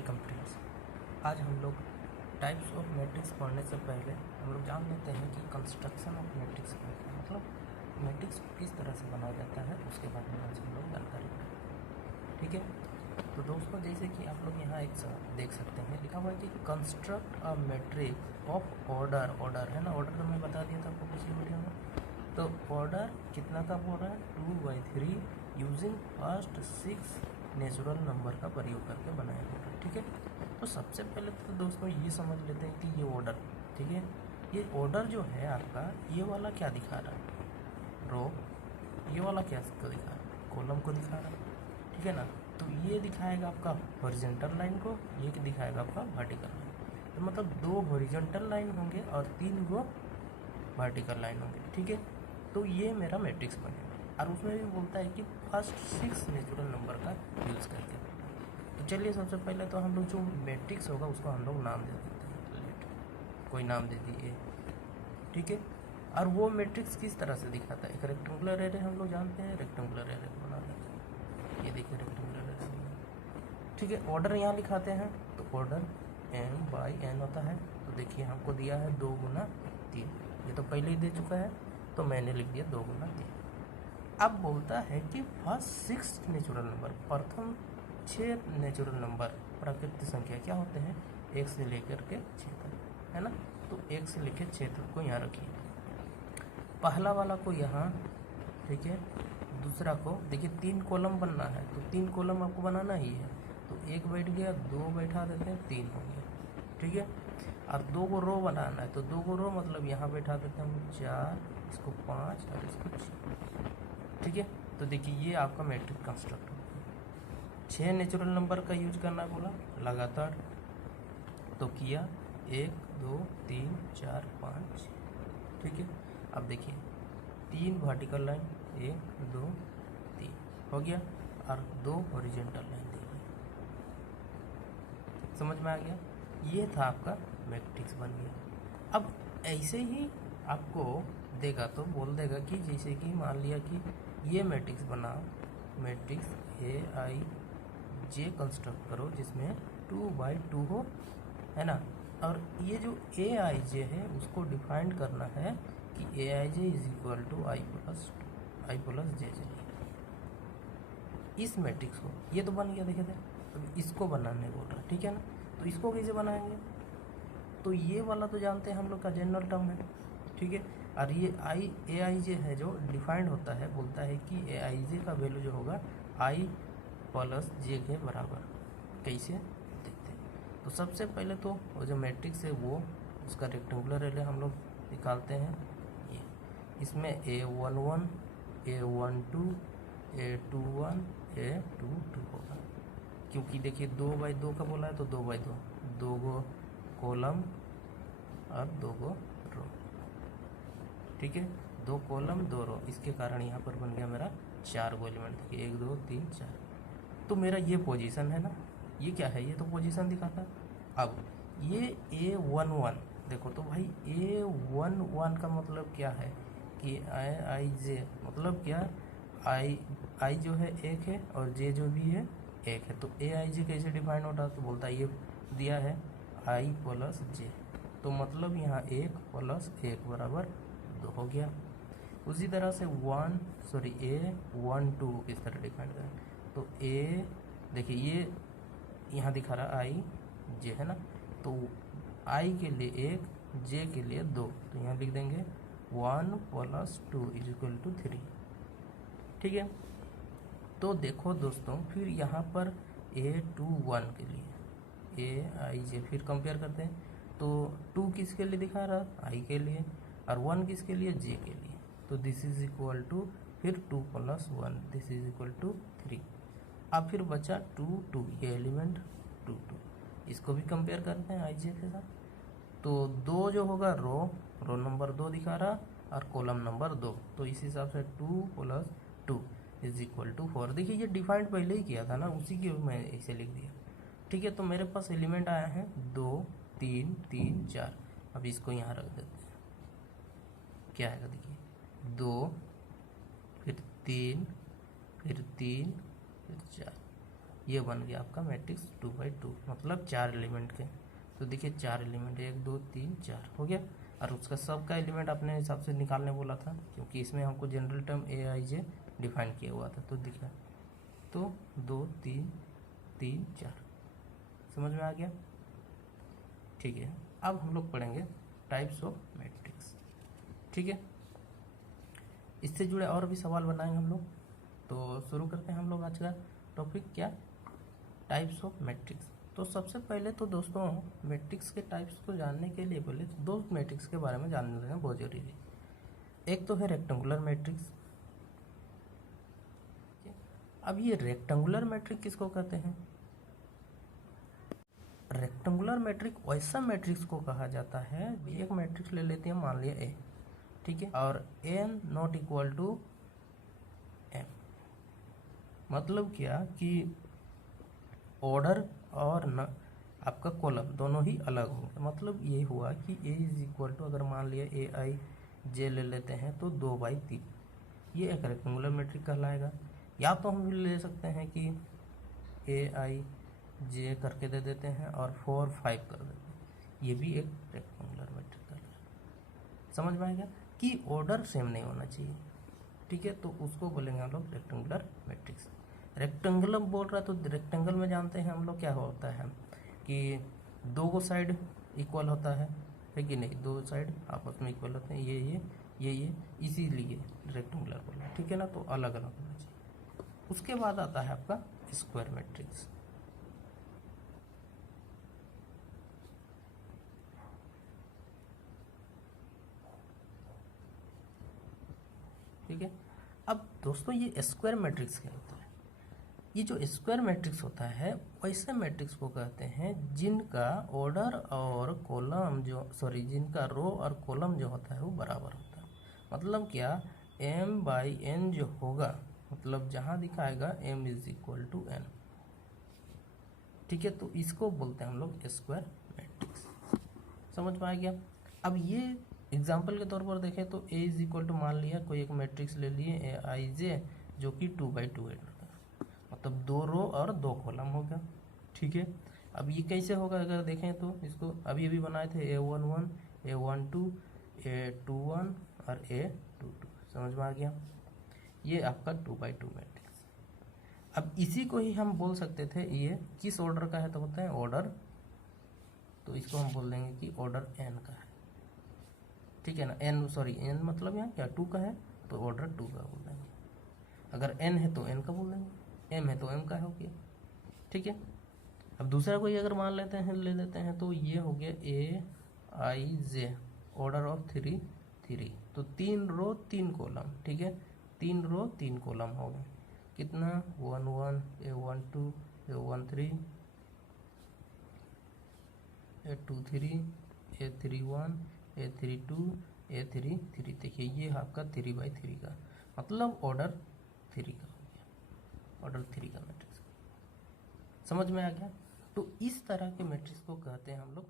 Welcome friends. आज हम लोग टाइप्स ऑफ मैट्रिक्स पढ़ने से पहले हम लोग जान लेते हैं कि कंस्ट्रक्शन ऑफ मैट्रिक्स क्या है, मतलब मैट्रिक्स किस तरह से बनाया जाता है उसके बारे में आज हम लोग जानकारी लेंगे। ठीक है, तो दोस्तों जैसे कि आप लोग यहाँ एक देख सकते हैं लिखा हुआ है कि construct a matrix of order. Order है ना, ऑर्डर तो मैं बता दिया था आपको पिछली वीडियो में। तो ऑर्डर कितना का बोल रहा है 2/3 यूजिंग फर्स्ट 6 नेचुरल नंबर का प्रयोग करके बनाया जा रहा है। ठीक है, तो सबसे पहले तो दोस्तों ये समझ लेते हैं कि ये ऑर्डर, ठीक है, ये ऑर्डर जो है आपका ये वाला क्या दिखा रहा है, रो, ये वाला क्या दिखा रहा है, कॉलम को दिखा रहा है। ठीक है ना, तो ये दिखाएगा आपका हॉरिजॉन्टल लाइन को, ये दिखाएगा आपका वर्टिकल लाइन। तो मतलब 2 हॉरिजॉन्टल लाइन होंगे और 3 गो वर्टिकल लाइन होंगे। ठीक है, तो ये मेरा मैट्रिक्स बनेगा और उसमें भी बोलता है कि फर्स्ट 6 नेचुरल नंबर का यूज़ करके। तो चलिए सबसे पहले तो हम लोग जो मैट्रिक्स होगा उसको हम लोग नाम दे देते हैं। लेट कोई नाम दे दिए, ठीक है। और वो मैट्रिक्स किस तरह से दिखाता है, एक रेक्टेंगुलर एरे हम लोग जानते हैं, रेक्टेंगुलर एरे बना देते हैं। ये देखिए रेक्टेंगुलर एरे, ठीक है। ऑर्डर यहाँ लिखाते हैं तो ऑर्डर m/n होता है। तो देखिए हमको दिया है 2 गुना 3, ये तो पहले ही दे चुका है तो मैंने लिख दिया 2 गुना 3। अब बोलता है कि फर्स्ट 6 नेचुरल नंबर, प्रथम 6 नेचुरल नंबर प्राकृतिक संख्या क्या होते हैं, 1 से लेकर के 6 तक, है ना। तो 1 से लेकर 6 तक को यहाँ रखिए, पहला वाला को यहाँ, ठीक है। दूसरा को देखिए 3 कॉलम बनना है तो 3 कॉलम आपको बनाना ही है। तो 1 बैठ गया, 2 बैठा देते हैं, 3 हो गया, ठीक है। और 2 को रो बनाना है तो 2 को रो मतलब यहाँ बैठा देते हैं 4, इसको 5 और इसको 6, ठीक है। तो देखिए ये आपका मैट्रिक्स कंस्ट्रक्ट हो गया। 6 नेचुरल नंबर का यूज करना बोला लगातार, तो किया 1 2 3 4 5 6, ठीक है। अब देखिए 3 वर्टिकल लाइन, 1 2 3 हो गया और 2 हॉरिजॉन्टल लाइन दी गई। समझ में आ गया, ये था आपका मैट्रिक्स बन गया। अब ऐसे ही आपको देगा तो बोल देगा कि जैसे कि मान लिया कि ये मैट्रिक्स बना, मैट्रिक्स AIJ कंस्ट्रक्ट करो जिसमें 2/2 हो, है ना। और ये जो AIJ है उसको डिफाइन करना है कि AIJ is equal to I plus JJ। इस मैट्रिक्स को, ये तो बन गया देखे थे, अब इसको बनाने बोल रहा है, ठीक है ना। तो इसको कैसे बनाएंगे, तो ये वाला तो जानते हैं हम लोग का जनरल टर्म है, ठीक है। और ये AIJ है जो डिफाइंड होता है, बोलता है कि AIJ का वैल्यू जो होगा I प्लस J के बराबर। कैसे देखते हैं, तो सबसे पहले तो वो जो मैट्रिक्स है वो उसका रेक्टेंगुलर एरे हम लोग निकालते हैं। ये इसमें A11 A12 A21 A22 होगा, क्योंकि देखिए 2/2 का बोला है तो 2/2, 2 गो कॉलम और 2 गो रो, ठीक है। 2 कॉलम 2 रो, इसके कारण यहाँ पर बन गया मेरा 4 गो एलिमेंट। देखिए 1 2 3 4, तो मेरा ये पोजीशन है ना, ये क्या है, ये तो पोजीशन दिखाता। अब ये A11 देखो तो भाई A11 का मतलब क्या है कि IJ मतलब क्या, I जो है 1 है और J जो भी है 1 है। तो AIJ कैसे डिफाइन होता है, तो बोलता है ये दिया है I प्लस J, तो मतलब यहाँ 1 प्लस 1 बराबर 2 हो गया। उसी तरह से A12 किस तरह डिफाइन करें, तो A देखिए ये यहाँ दिखा रहा I J है ना, तो I के लिए 1 J के लिए 2, तो यहाँ लिख देंगे 1 प्लस 2 इज इक्वल टू 3, ठीक है। तो देखो दोस्तों फिर यहाँ पर A21 के लिए AIJ फिर कंपेयर करते हैं, तो 2 किसके लिए दिखा रहा, I के लिए, और 1 किसके लिए, J के लिए। तो दिस इज इक्वल टू फिर 2 plus 1, this is equal to 3। अब फिर बचा 2 2, ये एलिमेंट 2 2, इसको भी कंपेयर करते हैं IJ के साथ। तो 2 जो होगा रो नंबर 2 दिखा रहा और कॉलम नंबर 2, तो इस हिसाब से 2 प्लस 2 इज इक्वल टू 4। देखिए ये डिफाइंड पहले ही किया था ना, उसी के मैं ऐसे लिख दिया, ठीक है। तो मेरे पास एलिमेंट आया है 2 3 3 4। अब इसको यहाँ रख देते हैं, क्या आएगा देखिए 2 फिर 3 फिर 3 फिर 4, ये बन गया आपका मैट्रिक्स 2x2, मतलब 4 एलिमेंट के। तो देखिए 4 एलिमेंट, 1 2 3 4 हो गया। और उसका सबका एलिमेंट अपने हिसाब से निकालने बोला था, क्योंकि इसमें हमको जनरल टर्म AIJ डिफाइन किया हुआ था। तो देखिए, तो 2 3 3 4 समझ में आ गया। ठीक है, अब हम लोग पढ़ेंगे टाइप्स ऑफ मैट्रिक्स। ठीक है, इससे जुड़े और भी सवाल बनाएंगे हम लोग। तो शुरू करते हैं हम लोग आज का टॉपिक, क्या, टाइप्स ऑफ मैट्रिक्स। तो सबसे पहले तो दोस्तों मैट्रिक्स के टाइप्स को जानने के लिए पहले दो मैट्रिक्स के बारे में जान लेना बहुत जरूरी है। एक तो है रेक्टेंगुलर मैट्रिक्स। अब ये रेक्टेंगुलर मैट्रिक्स किसको कहते हैं? रेक्टेंगुलर मैट्रिक्स वैसा मैट्रिक्स को कहा जाता है, एक मैट्रिक्स ले लेते हैं, मान लिया A, ठीक है, और n not equal to m। मतलब क्या कि ऑर्डर और न आपका कॉलम दोनों ही अलग होंगे। मतलब ये हुआ कि A इज इक्वल टू, अगर मान लिया AIJ ले लेते हैं तो 2/3, ये एक रेक्टेंगुलर मैट्रिक्स कहलाएगा। या तो हम ले सकते हैं कि AIJ करके दे देते हैं और 4 5 कर देते हैं, ये भी एक रेक्टेंगुलर मैट्रिक्स कहलाएगा। समझ में आएगा कि ऑर्डर सेम नहीं होना चाहिए। ठीक है, तो उसको बोलेंगे हम लोग रेक्टेंगुलर मैट्रिक्स। रेक्टेंगुलर बोल रहा है तो रेक्टेंगल में जानते हैं हम लोग क्या होता है कि दो साइड इक्वल होता है कि नहीं, दो साइड आपस में इक्वल होते हैं, ये इसीलिए रेक्टेंगुलर बोला। ठीक है ना, तो अलग अलग होना चाहिए। उसके बाद आता है आपका स्क्वायर मैट्रिक्स। ठीक है, अब दोस्तों ये स्क्वायर मैट्रिक्स क्या होता है? ये जो स्क्वायर मैट्रिक्स होता है वैसे मैट्रिक्स को कहते हैं जिनका ऑर्डर और कॉलम जिनका रो और कॉलम जो होता है वो बराबर होता है। मतलब क्या, m/n जो होगा, मतलब जहाँ दिखाएगा m is equal to n। ठीक है, तो इसको बोलते हैं हम लोग स्क्वायर मैट्रिक्स। समझ में आ गया। अब ये एग्जाम्पल के तौर पर देखें तो A इज इक्वल टू, मान लिया कोई एक मैट्रिक्स ले लिए AIJ जो कि 2/2 है, मतलब 2 रो और 2 कॉलम हो गया। ठीक है, अब ये कैसे होगा अगर देखें तो इसको अभी बनाए थे A11 A12 A21 और A22। समझ में आ गया, ये आपका 2/2 मैट्रिक्स। अब इसी को ही हम बोल सकते थे ये किस ऑर्डर का है, तो होता है ऑर्डर, तो इसको हम बोल देंगे कि ऑर्डर n का है। ठीक है ना, n मतलब यहाँ क्या 2 का है, तो ऑर्डर 2 का बोल देंगे। अगर n है तो n का बोल देंगे, m है तो m का हो गया। ठीक है, अब दूसरा कोई अगर मान लेते हैं तो ये हो गया AIJ ऑर्डर ऑफ 3 तो 3 रो 3 कॉलम। ठीक है, 3 रो 3 कॉलम हो गए, कितना 11 A12 A13 A23 A31 A32 A33। देखिए ये आपका 3/3 का, मतलब ऑर्डर 3 का हो गया, ऑर्डर 3 का मैट्रिक्स। समझ में आ गया। तो इस तरह के मैट्रिक्स को कहते हैं हम लोग